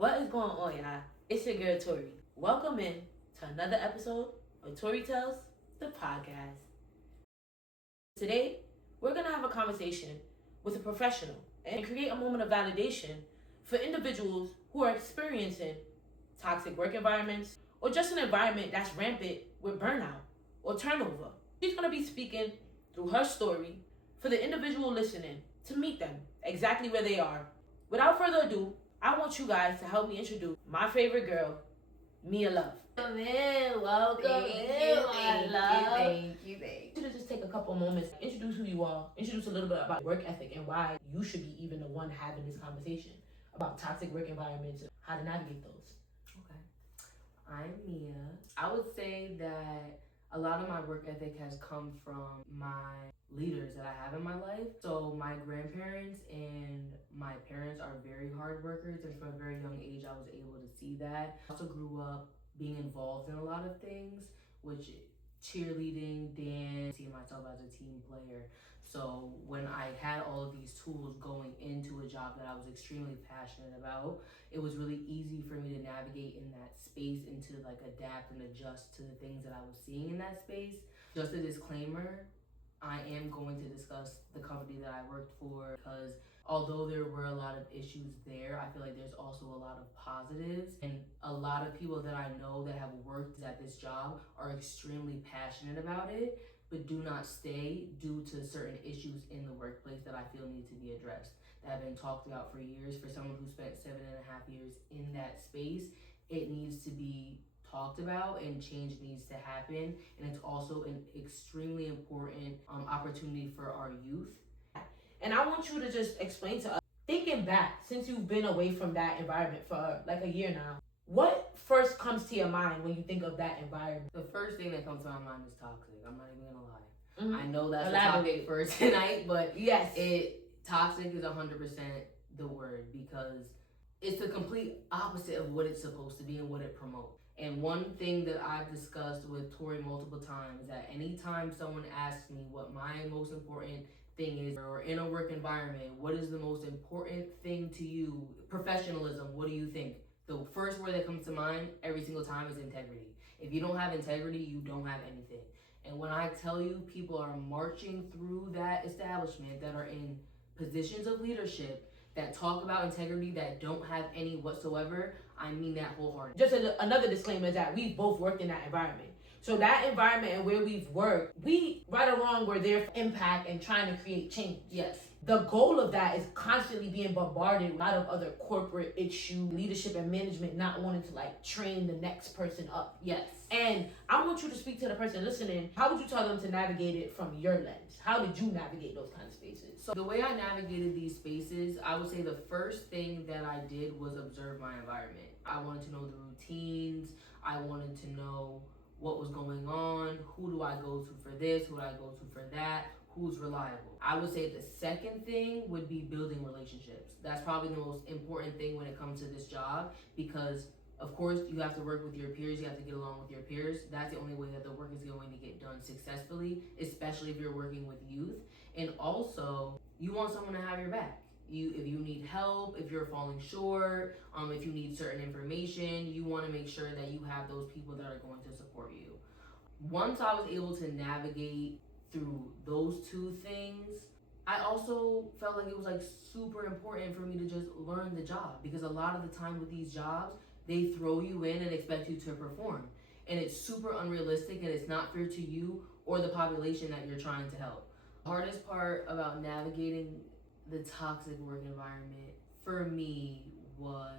What is going on, y'all? It's your girl Tori. Welcome in to another episode of Tori Tells, the podcast. Today, we're going to have a conversation with a professional and create a moment of validation for individuals who are experiencing toxic work environments or just an environment that's rampant with burnout or turnover. She's going to be speaking through her story for the individual listening to meet them exactly where they are. Without further ado, I want you guys to help me introduce my favorite girl, Mia Love. Welcome in, welcome Thank you. To just take a couple moments, introduce who you are, introduce a little bit about work ethic and why you should be even the one having this conversation about toxic work environments and how to navigate those. Okay. I'm Mia. I would say that a lot of my work ethic has come from my leaders that I have in my life. So my grandparents and my parents are very hard workers, and from a very young age I was able to see that. I also grew up being involved in a lot of things, which cheerleading, dance, seeing myself as a team player. So when I had all of these tools going into a job that I was extremely passionate about, it was really easy for me to navigate in that space and to adapt and adjust to the things that I was seeing in that space. Just a disclaimer, I am going to discuss the company that I worked for because although there were a lot of issues there, I feel like there's also a lot of positives. And a lot of people that I know that have worked at this job are extremely passionate about it, but do not stay due to certain issues in the workplace that I feel need to be addressed, that have been talked about for years. For someone who spent 7.5 years in that space, it needs to be talked about and change needs to happen. And it's also an extremely important opportunity for our youth. And I want you to just explain to us, thinking back, since you've been away from that environment for like a year now, what first comes to your mind when you think of that environment? The first thing that comes to my mind is toxic. I'm not even gonna lie. Mm-hmm. I know that's a topic for tonight, but yes, toxic is 100% the word, because it's the complete opposite of what it's supposed to be and what it promotes. And one thing that I've discussed with Tori multiple times, that anytime someone asks me what my most important thing is, or in a work environment, what is the most important thing to you? Professionalism, what do you think? The first word that comes to mind every single time is integrity. If you don't have integrity, you don't have anything. And when I tell you people are marching through that establishment that are in positions of leadership that talk about integrity that don't have any whatsoever, I mean that wholeheartedly. Just another disclaimer is that we've both worked in that environment. So that environment and where we've worked, we, right or wrong, we're there for impact and trying to create change. Yes. The goal of that is constantly being bombarded with a lot of other corporate issue, leadership and management not wanting to train the next person up. Yes. And I want you to speak to the person listening. How would you tell them to navigate it from your lens? How did you navigate those kind of spaces? So the way I navigated these spaces, I would say the first thing that I did was observe my environment. I wanted to know the routines. I wanted to know what was going on. Who do I go to for this? Who do I go to for that? Who's reliable? I would say the second thing would be building relationships. That's probably the most important thing when it comes to this job, because of course you have to work with your peers, you have to get along with your peers. That's the only way that the work is going to get done successfully, especially if you're working with youth. And also, you want someone to have your back. If you need help, if you're falling short, if you need certain information, you want to make sure that you have those people that are going to support you. Once I was able to navigate through those two things, I also felt like it was super important for me to just learn the job, because a lot of the time with these jobs, they throw you in and expect you to perform. And it's super unrealistic, and it's not fair to you or the population that you're trying to help. The hardest part about navigating the toxic work environment for me was,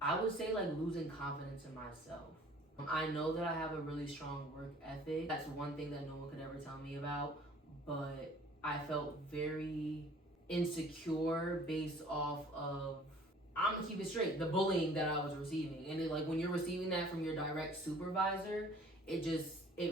I would say, losing confidence in myself. I know that I have a really strong work ethic. That's one thing that no one could ever tell me about, but I felt very insecure based off of, I'm gonna keep it straight, the bullying that I was receiving. And when you're receiving that from your direct supervisor, it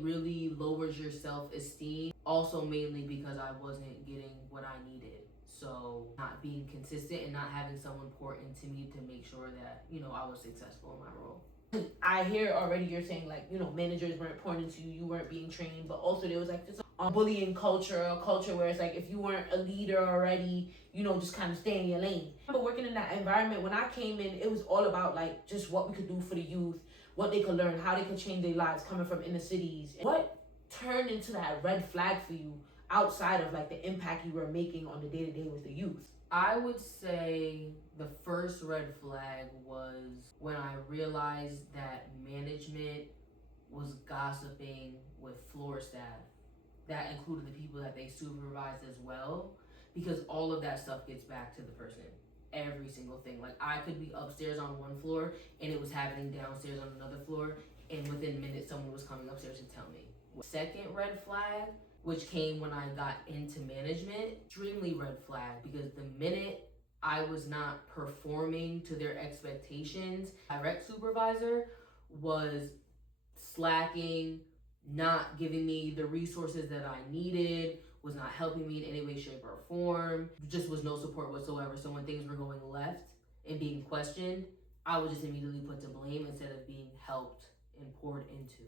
really lowers your self-esteem. Also mainly because I wasn't getting what I needed. So not being consistent and not having someone pour into me to make sure that, I was successful in my role. I hear already you're saying like, managers weren't pouring into you, you weren't being trained, but also there was like this bullying culture, a culture where it's like if you weren't a leader already, just kind of stay in your lane. But working in that environment, when I came in, it was all about like just what we could do for the youth, what they could learn, how they could change their lives coming from inner cities. What turned into that red flag for you outside of like the impact you were making on the day-to-day with the youth? I would say the first red flag was when I realized that management was gossiping with floor staff. That included the people that they supervised as well, because all of that stuff gets back to the person. Every single thing. Like I could be upstairs on one floor and it was happening downstairs on another floor, and within minutes someone was coming upstairs to tell me. Second red flag, which came when I got into management, extremely red flag, because the minute I was not performing to their expectations, direct supervisor was slacking, not giving me the resources that I needed, was not helping me in any way, shape, or form, just was no support whatsoever. So when things were going left and being questioned, I was just immediately put to blame instead of being helped and poured into.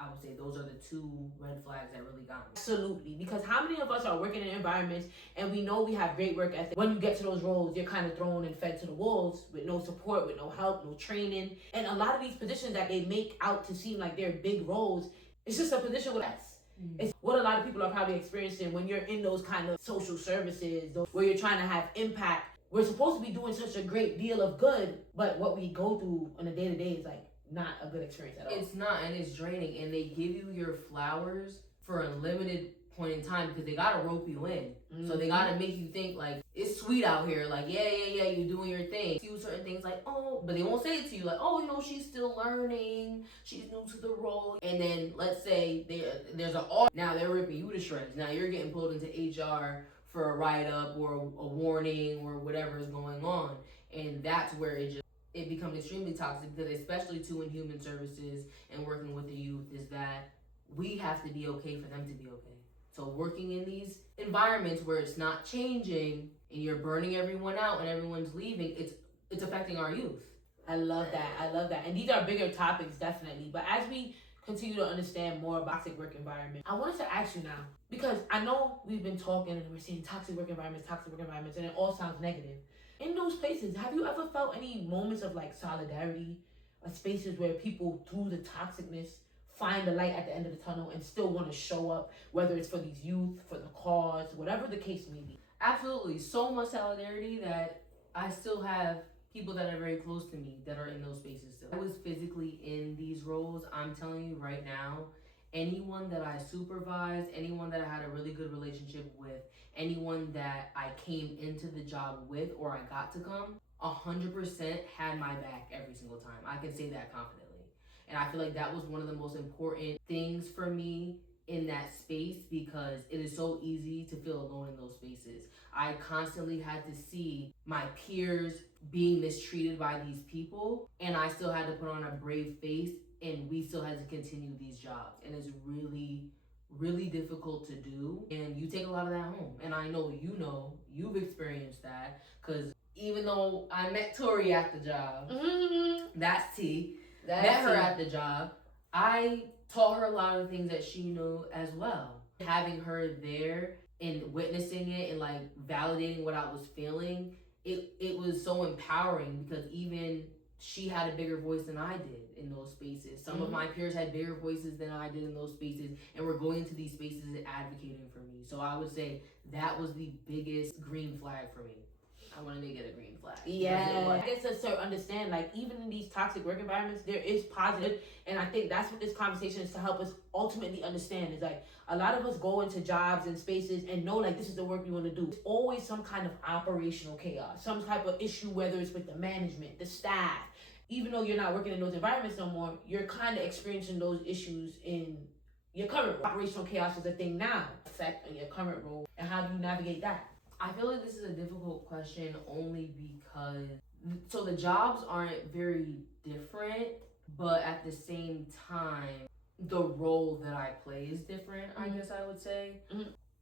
I would say those are the two red flags that really got me. Absolutely, because how many of us are working in environments and we know we have great work ethic? When you get to those roles, you're kind of thrown and fed to the wolves with no support, with no help, no training. And a lot of these positions that they make out to seem like they're big roles, it's just a position with less. It's what a lot of people are probably experiencing when you're in those kind of social services, where you're trying to have impact. We're supposed to be doing such a great deal of good, but what we go through on a day-to-day is like not a good experience at all. It's not, and it's draining, and they give you your flowers for a limited point in time because they gotta rope you in. So they gotta make you think like it's sweet out here, like yeah, you're doing your thing. Do certain things like but they won't say it to you like she's still learning, she's new to the role, and then let's say there's an audit. Now they're ripping you to shreds. Now you're getting pulled into HR for a write-up or a warning or whatever is going on, and that's where it becomes extremely toxic, because especially too in human services and working with the youth is that we have to be okay for them to be okay. So working in these environments where it's not changing and you're burning everyone out and everyone's leaving, it's affecting our youth. I love that. And these are bigger topics, definitely. But as we continue to understand more about toxic work environment, I wanted to ask you now, because I know we've been talking and we're saying toxic work environments, and it all sounds negative. In those places, have you ever felt any moments of like solidarity, or spaces where people through the toxicness find the light at the end of the tunnel and still want to show up, whether it's for these youth, for the cause, whatever the case may be? Absolutely. So much solidarity that I still have people that are very close to me that are in those spaces still. I was physically in these roles. I'm telling you right now, anyone that I supervised, anyone that I had a really good relationship with, anyone that I came into the job with or I got to come, 100% had my back every single time. I can say that confidently. And I feel like that was one of the most important things for me in that space, because it is so easy to feel alone in those spaces. I constantly had to see my peers being mistreated by these people, and I still had to put on a brave face, and we still had to continue these jobs. And it's really, really difficult to do, and you take a lot of that home. And I know you've experienced that, because even though I met Tori at the job, that's T, met her at the job, I taught her a lot of things that she knew as well. Having her there and witnessing it and like validating what I was feeling, it was so empowering, because even she had a bigger voice than I did in those spaces. Some of my peers had bigger voices than I did in those spaces, and were going into these spaces and advocating for me. So I would say that was the biggest green flag for me. I want to make it a green flag. Yeah, I guess to understand, like, even in these toxic work environments, there is positive, and I think that's what this conversation is to help us ultimately understand. Is like a lot of us go into jobs and spaces and know like this is the work we want to do. It's always some kind of operational chaos, some type of issue, whether it's with the management, the staff. Even though you're not working in those environments no more, you're kind of experiencing those issues in your current role. Operational chaos is a thing now, effect on your current role, and how do you navigate that? I feel like this is a difficult question only because, so the jobs aren't very different, but at the same time, the role that I play is different, I guess I would say.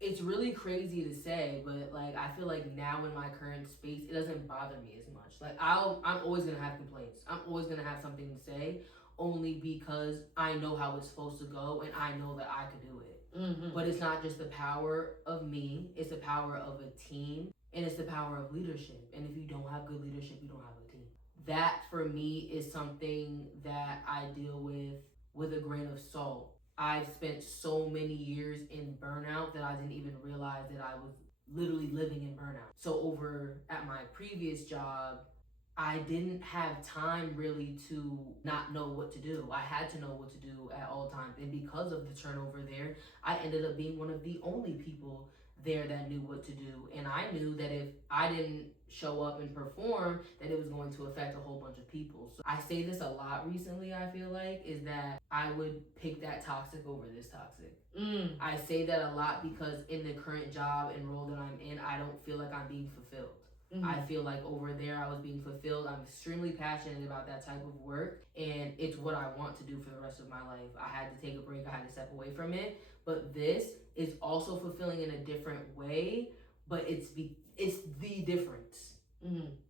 It's really crazy to say, but like I feel like now in my current space, it doesn't bother me as much. Like I'm always gonna have complaints. I'm always gonna have something to say, only because I know how it's supposed to go and I know that I could do it. But it's not just the power of me; it's the power of a team, and it's the power of leadership. And if you don't have good leadership, you don't have a team. That for me is something that I deal with a grain of salt. I've spent so many years in burnout that I didn't even realize that I was literally living in burnout. So over at my previous job, I didn't have time really to not know what to do. I had to know what to do at all times. And because of the turnover there, I ended up being one of the only people there that knew what to do. And I knew that if I didn't show up and perform, that it was going to affect a whole bunch of people. So I say this a lot recently, I feel like, is that I would pick that toxic over this toxic. I say that a lot because in the current job and role that I'm in, I don't feel like I'm being fulfilled. I feel like over there I was being fulfilled. I'm extremely passionate about that type of work, and it's what I want to do for the rest of my life. I had to take a break, I had to step away from it, but this is also fulfilling in a different way, but it's the difference.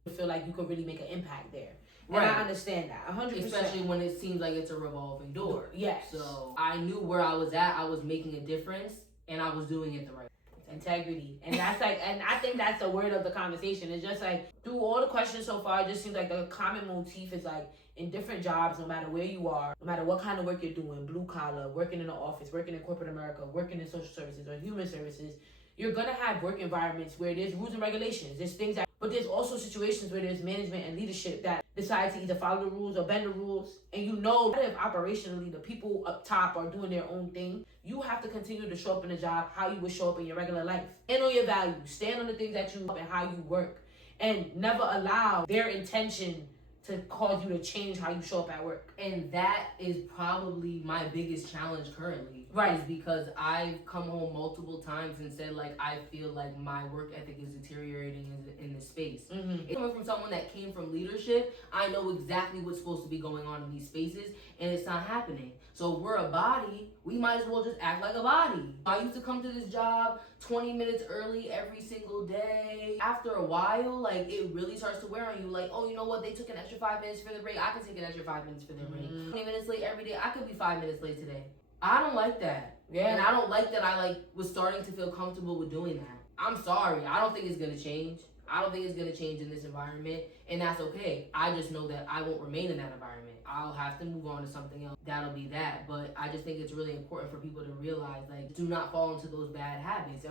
I feel like you could really make an impact there. Right. And I understand that 100%. Especially when it seems like it's a revolving door. Yes. So I knew where I was at. I was making a difference, and I was doing it the right way. Integrity. And that's like, and I think that's the word of the conversation. It's just like, through all the questions so far, it just seems like the common motif is like, in different jobs, no matter where you are, no matter what kind of work you're doing, blue collar, working in an office, working in corporate America, working in social services or human services, you're gonna have work environments where there's rules and regulations. There's things that, but there's also situations where there's management and leadership that decide to either follow the rules or bend the rules. And you know that if operationally the people up top are doing their own thing, you have to continue to show up in the job how you would show up in your regular life. Stand on your values, stand on the things that you love and how you work, and never allow their intention to cause you to change how you show up at work. And that is probably my biggest challenge currently. Right. Is because I've come home multiple times and said, like, I feel like my work ethic is deteriorating in this space. Coming from someone that came from leadership, I know exactly what's supposed to be going on in these spaces, and it's not happening. So if we're a body, we might as well just act like a body. I used to come to this job 20 minutes early every single day. After a while, like, it really starts to wear on you. Like, oh, you know what? They took an extra 5 minutes for their break. I can take an extra 5 minutes for their break. 20 minutes late every day. I could be 5 minutes late today. I don't like that. Yeah. And I don't like that I was starting to feel comfortable with doing that. I'm sorry. I don't think it's going to change. I don't think it's going to change in this environment, and that's okay. I just know that I won't remain in that environment. I'll have to move on to something else. That'll be that. But I just think it's really important for people to realize, like, do not fall into those bad habits.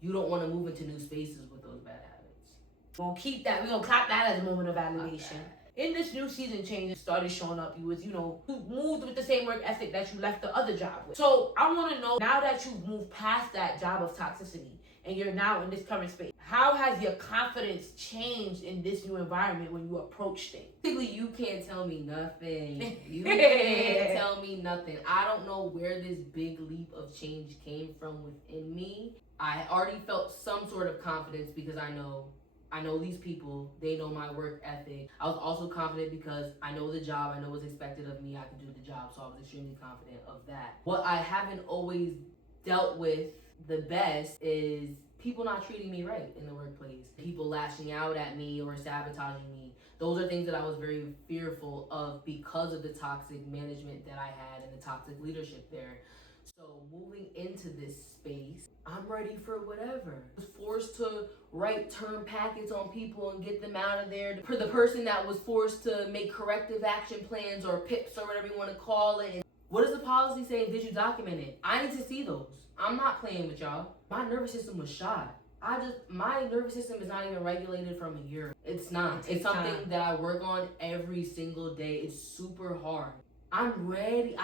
You don't want to move into new spaces with those bad habits. We're going to keep that. We're going to clap that as a moment of validation. In this new season change, started showing up. You was, you moved with the same work ethic that you left the other job with. So I want to know, now that you've moved past that job of toxicity and you're now in this current space, how has your confidence changed in this new environment when you approach things? Basically, you can't tell me nothing. You can't tell me nothing. I don't know where this big leap of change came from within me. I already felt some sort of confidence because I know these people, they know my work ethic. I was also confident because I know the job, I know what's expected of me, I can do the job, so I was extremely confident of that. What I haven't always dealt with the best is people not treating me right in the workplace. People lashing out at me or sabotaging me. Those are things that I was very fearful of because of the toxic management that I had and the toxic leadership there. So moving into this space, I'm ready for whatever. I was forced to write term packets on people and get them out of there. For the person that was forced to make corrective action plans or PIPs or whatever you want to call it. What does the policy say? Did you document it? I need to see those. I'm not playing with y'all. My nervous system was shot. My nervous system is not even regulated from a year. It's not. It's something that I work on every single day. It's super hard. I'm ready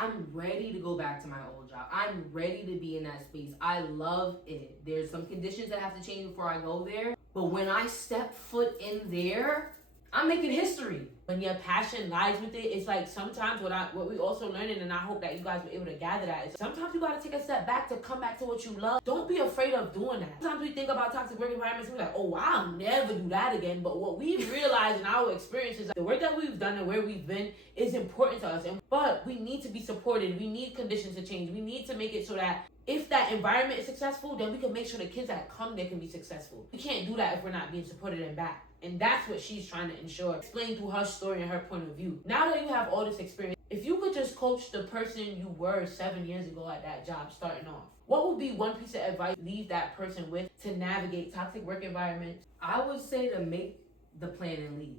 to go back to my old job. I'm ready to be in that space. I love it. There's some conditions that have to change before I go there. But when I step foot in there, I'm making history. When your passion lies with it, it's like sometimes what we also learning, and I hope that you guys were able to gather that, is sometimes you gotta take a step back to come back to what you love. Don't be afraid of doing that. Sometimes we think about toxic work environments, we're like, oh, I'll never do that again. But what we've realized in our experiences, the work that we've done and where we've been is important to us. But we need to be supported. We need conditions to change. We need to make it so that if that environment is successful, then we can make sure the kids that come there can be successful. We can't do that if we're not being supported and backed. And that's what she's trying to ensure. Explain through her story and her point of view. Now that you have all this experience, if you could just coach the person you were 7 years ago at that job starting off, what would be one piece of advice you leave that person with to navigate toxic work environments? I would say to make the plan and leave.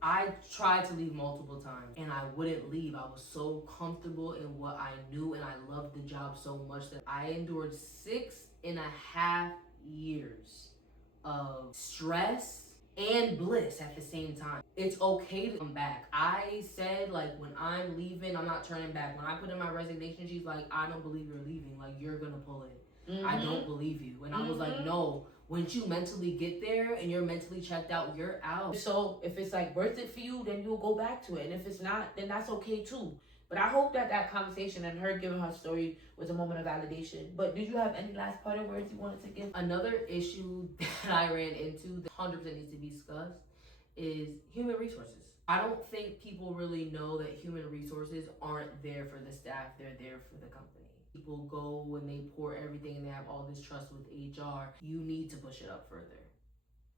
I tried to leave multiple times and I wouldn't leave. I was so comfortable in what I knew and I loved the job so much that I endured 6.5 years of stress and bliss at the same time. It's okay to come back. I said, like, when I'm leaving, I'm not turning back. When I put in my resignation, she's like, I don't believe you're leaving. Like, you're gonna pull it. Mm-hmm. I don't believe you. And I was like, no. Once you mentally get there and you're mentally checked out, you're out. So if it's like worth it for you, then you'll go back to it. And if it's not, then that's okay too. But I hope that conversation and her giving her story was a moment of validation. But did you have any last parting words you wanted to give? Another issue that I ran into that 100% needs to be discussed is human resources. I don't think people really know that human resources aren't there for the staff, they're there for the company. People go when they pour everything and they have all this trust with HR. You need to push it up further.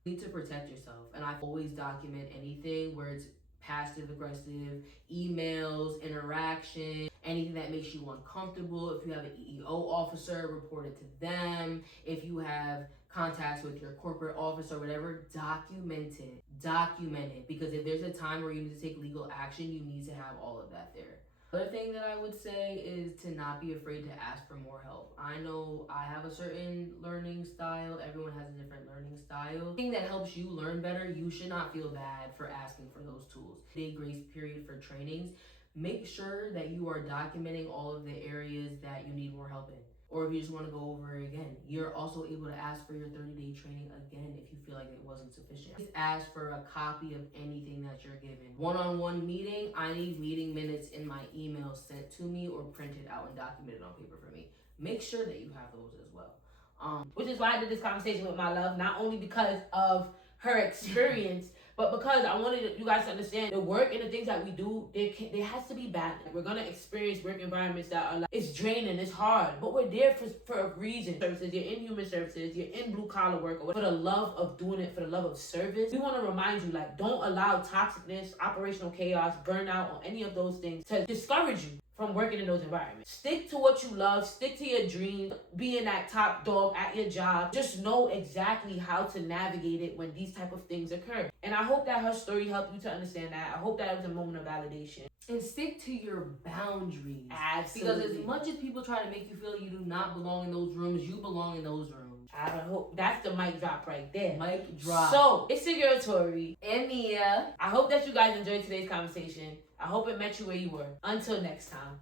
You need to protect yourself. And I always document anything where it's passive aggressive, emails, interaction, anything that makes you uncomfortable. If you have an EEO officer, report it to them. If you have contacts with your corporate office or whatever, document it. Document it. Because if there's a time where you need to take legal action, you need to have all of that there. Other thing that I would say is to not be afraid to ask for more help. I know I have a certain learning style. Everyone has a different learning style. The thing that helps you learn better, you should not feel bad for asking for those tools. Day grace period for trainings. Make sure that you are documenting all of the areas that you need more help in. Or if you just want to go over it again, you're also able to ask for your 30-day training again if you feel like it wasn't sufficient. Just ask for a copy of anything that you're given. One-on-one meeting, I need meeting minutes in my email sent to me or printed out and documented on paper for me. Make sure that you have those as well. Which is why I did this conversation with my love, not only because of her experience, but because I wanted you guys to understand the work and the things that we do, there has to be balance. We're going to experience work environments that are like, it's draining, it's hard, but we're there for a reason. Services, you're in human services, you're in blue collar work, or for the love of doing it, for the love of service. We want to remind you, like, don't allow toxicness, operational chaos, burnout, or any of those things to discourage you from working in those environments. Stick to what you love, stick to your dreams, being that top dog at your job. Just know exactly how to navigate it when these type of things occur. And I hope that her story helped you to understand that. I hope that it was a moment of validation. And stick to your boundaries. Absolutely. Because as much as people try to make you feel you do not belong in those rooms, you belong in those rooms. I hope that's the mic drop right there. Mic drop. So, it's your girl Tori. And Mia. I hope that you guys enjoyed today's conversation. I hope it met you where you were. Until next time.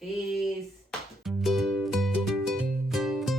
Peace.